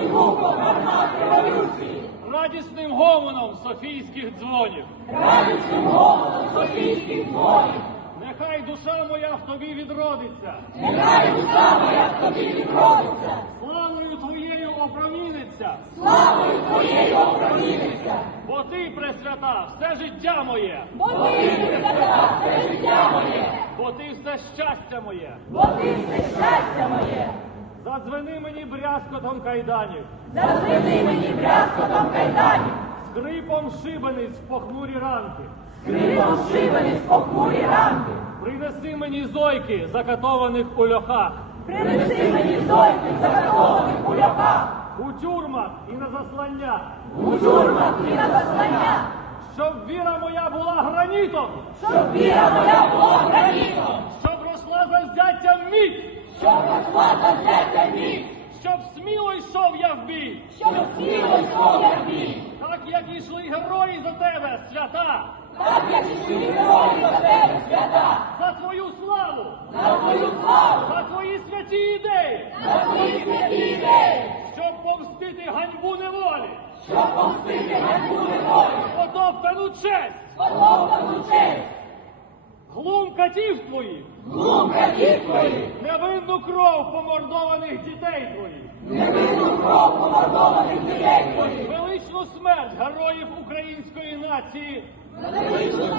під гуком гармат революції, радісним гомоном Софійських дзвонів. радісним голосом Софійських дзвонів, Нехай душа моя в тобі відродиться, нехай душа моя в тобі відродиться, славою твоєю опроміниться, славою твоєю опроміниться, бо ти, пресвята, все життя моє, бо ти свята все життя моє, бо ти все щастя моє. бо ти все щастя моє. Задзвени мені брязкотом кайданів, Зазвини мені брязкотом кайданів, скрипом шибениць в похмурі ранки. скрипом шибениць похмурі ранки. Принеси мені зойки, закатованих у льохах, Принеси мені зойки закатованих у льохах, у тюрмах і на заслання, у тюрмах і на заслання, щоб віра моя була гранітом, щоб віра моя була гранітом, щоб росла завзяття міць, щоб росла завзяття міць, щоб сміло йшов я в бій, щоб сміло йшов я в бій, так як ішли герої за тебе, свята, так як ішли герої за тебе свята, за твою славу, за твою славу, за твої святі ідеї, за твої святі ідеї, щоб помстити ганьбу неволі, щоб помстити ганьбу неволі, потоптану честь, потоптану честь, глум катів твоїх, глум катів твоїх, невинну кров помордованих дітей твоїх, невинну кров помордованих дітей твоїх, величну смерть героїв української нації, величну